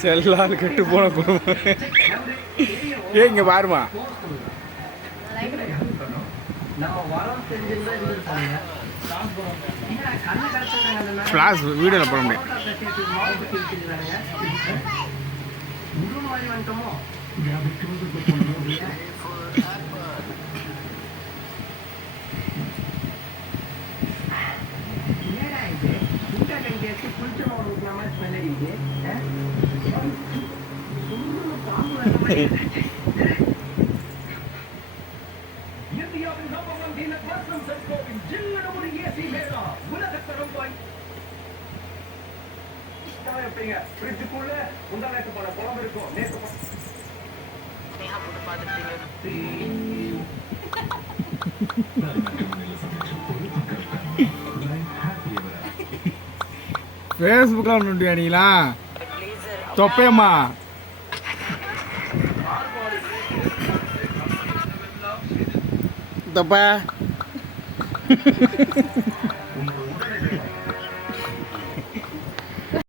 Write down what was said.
செல்லால் கெட்டு போன குடும்பம். ஏ இங்க பாருமா, ஃபிளாஷ் வீடியோவில் போட முடியும். ஃபேஸ்புக்கில் நோண்டியா நீங்களா தொப்பையம்மா? தொப்பை